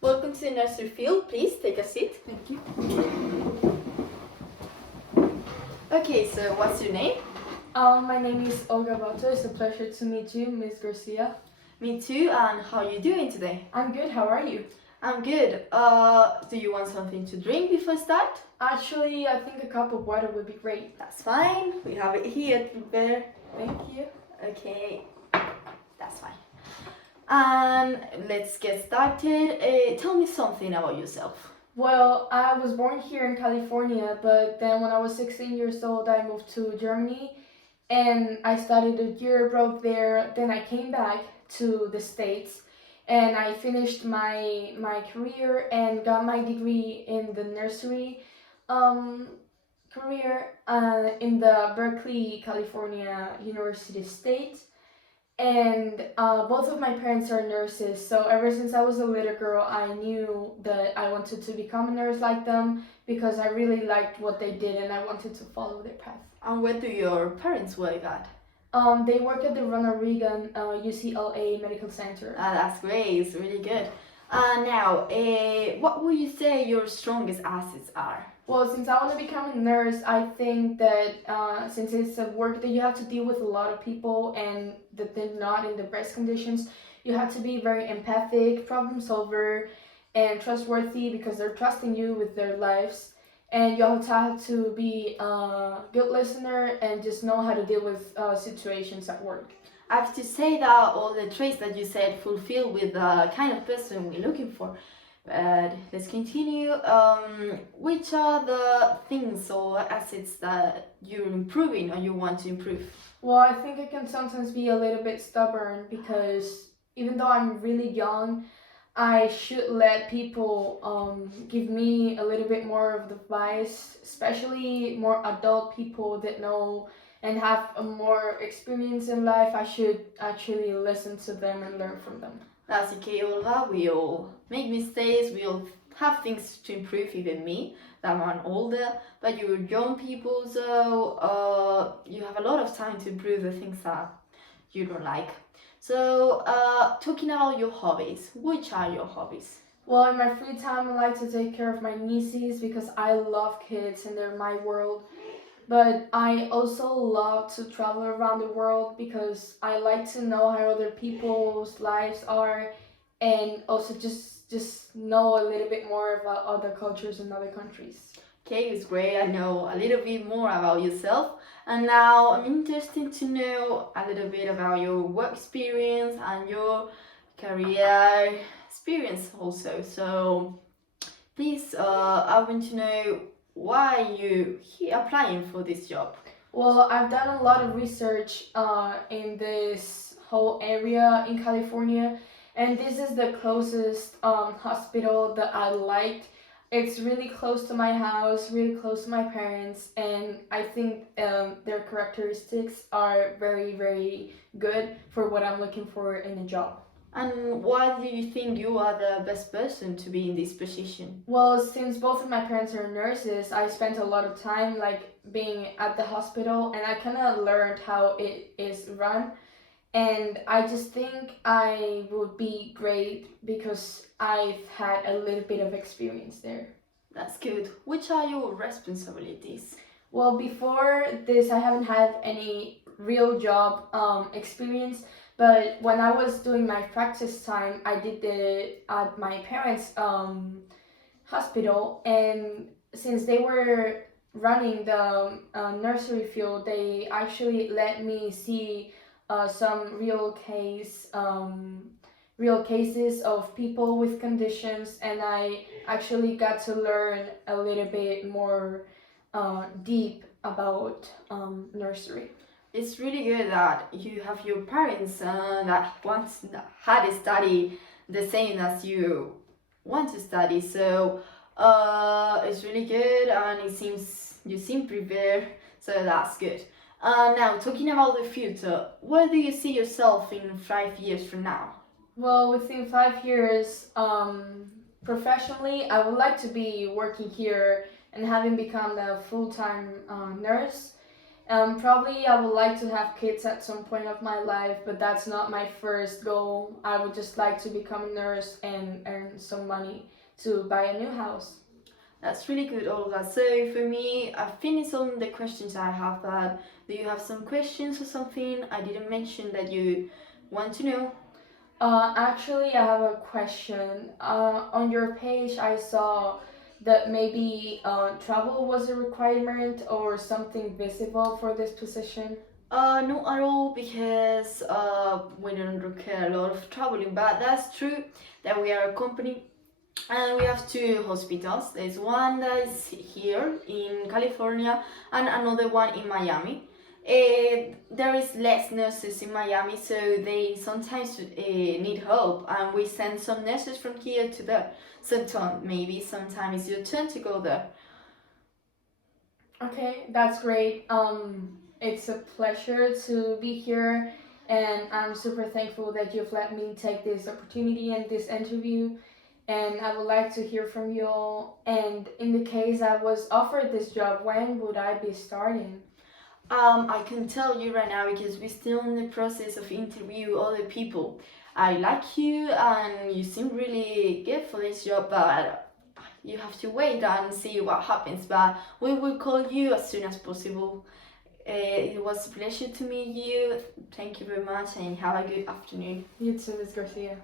Welcome to the nursery field. Please take a seat. Thank you. Okay, so what's your name? My name is Olga. It's a pleasure to meet you, Miss Garcia. Me too, and how are you doing today? I'm good. How are you? I'm good. Do you want something to drink before start? Actually, I think a cup of water would be great. That's fine. We have it here to prepare. Thank you. Okay, that's fine. And let's get started. Tell me something about yourself. Well, I was born here in California, but then when I was 16 years old, I moved to Germany and I studied a year abroad there. Then I came back to the States and I finished my career and got my degree in the nursery career in the Berkeley, California University State. And both of my parents are nurses, so ever since I was a little girl, I knew that I wanted to become a nurse like them because I really liked what they did and I wanted to follow their path. And where do your parents work at? They work at the Ronald Reagan UCLA Medical Center. That's great. It's really good. Now, what would you say your strongest assets are? Well, since I want to become a nurse, I think that since it's a work that you have to deal with a lot of people and that they're not in the best conditions, you have to be very empathic, problem solver, and trustworthy because they're trusting you with their lives. And you also have to be a good listener and just know how to deal with situations at work. I have to say that all the traits that you said fulfill with the kind of person we're looking for. But let's continue. Which are the things or assets that you're improving or you want to improve? Well, I think I can sometimes be a little bit stubborn because even though I'm really young, I should let people give me a little bit more of the advice, especially more adult people that know and have a more experience in life. I should actually listen to them and learn from them. That's okay, Olga. We all make mistakes. We all have things to improve, even me, that I'm older. But you're young people, so you have a lot of time to improve the things that you don't like. So, talking about your hobbies, which are your hobbies? Well, in my free time, I like to take care of my nieces because I love kids and they're my world. But I also love to travel around the world because I like to know how other people's lives are and also just know a little bit more about other cultures and other countries. Okay, it's great. I know a little bit more about yourself. And now I'm interested to know a little bit about your work experience and your career experience also. So please, I want to know why you applying for this job. Well, I've done a lot of research in this whole area in California, and this is the closest hospital that I liked. It's really close to my house, really close to my parents, and I think their characteristics are very, very good for what I'm looking for in a job. And why do you think you are the best person to be in this position? Well, since both of my parents are nurses, I spent a lot of time being at the hospital and I kind of learned how it is run. And I just think I would be great because I've had a little bit of experience there. That's good. Which are your responsibilities? Well, before this, I haven't had any real job experience. But when I was doing my practice time, I did it at my parents' hospital. And since they were running the nursery field, they actually let me see some real cases of people with conditions, and I actually got to learn a little bit more deep about nursery. It's really good that you have your parents that had to study the same as you want to study. So it's really good, and it seems you seem prepared. So that's good. Now talking about the future, where do you see yourself in 5 years from now? Well, within 5 years, professionally, I would like to be working here and having become a full-time nurse. Probably I would like to have kids at some point of my life, but that's not my first goal. I would just like to become a nurse and earn some money to buy a new house. That's really good, Olga. So for me, I've finished all the questions I have, but do you have some questions or something I didn't mention that you want to know? Actually, I have a question. On your page, I saw that maybe travel was a requirement or something visible for this position. No at all, because we don't require a lot of traveling, but that's true that we are a company and we have two hospitals. There's one that is here in California and another one in Miami. There is less nurses in Miami, so they sometimes need help, and we send some nurses from here to there. So Tom, maybe sometime it's your turn to go there. Okay, that's great. It's a pleasure to be here, and I'm super thankful that you've let me take this opportunity and this interview. And I would like to hear from you all. And in the case I was offered this job, when would I be starting? I can tell you right now because we're still in the process of interview other people. I like you and you seem really good for this job, but you have to wait and see what happens. But we will call you as soon as possible. It was a pleasure to meet you. Thank you very much and have a good afternoon. You too, Ms. Garcia.